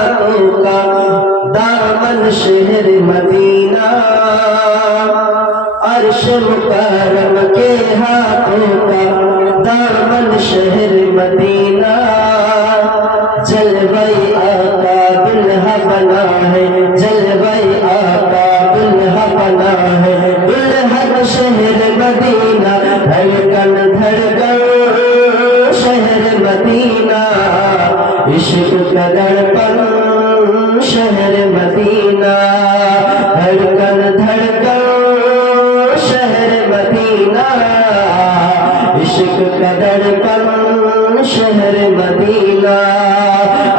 ہاتھوں کا دامن شہر مدینہ، عرش مکرم کے ہاتھوں کا دامن شہر مدینہ، جلوہ آقا دلہا بنا ہے، جلوہ آقا دلہا بنا ہے، دلہن شہر مدینہ، دھڑکن دھڑکن شہر مدینہ، عشق کا دڑپن شہر مدینہ، دھڑکن دھڑکن شہر مدینہ، عشق کا دڑپن شہر مدینہ،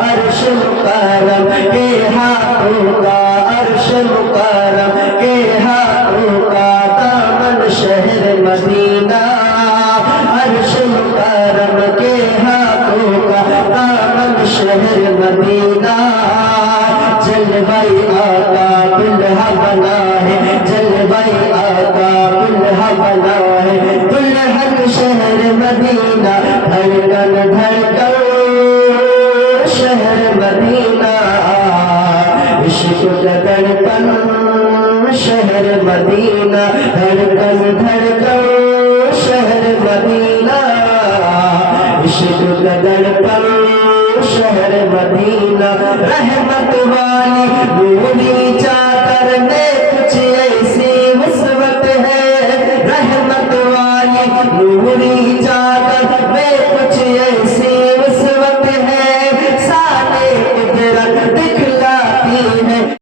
عرش مکرم کے ہاتھوں کا، عرش مکرم کے ہاتھوں کا دامن شہر مدینہ، عرش مکرم کے ہاتھوں کا دامن شہر مدینہ، جلوہ آقا دلہا بنا ہے، جلوہ آقا دلہا بنا ہے، دلہن شہر مدینہ، دھڑکن دھڑکن شہر مدینہ، عشق کا دڑپن شہر مدینہ، دھڑکن دھڑکن شہر مدینہ، عشق کا دڑپن شہر مدینہ، رحمت والی نوری چادر میں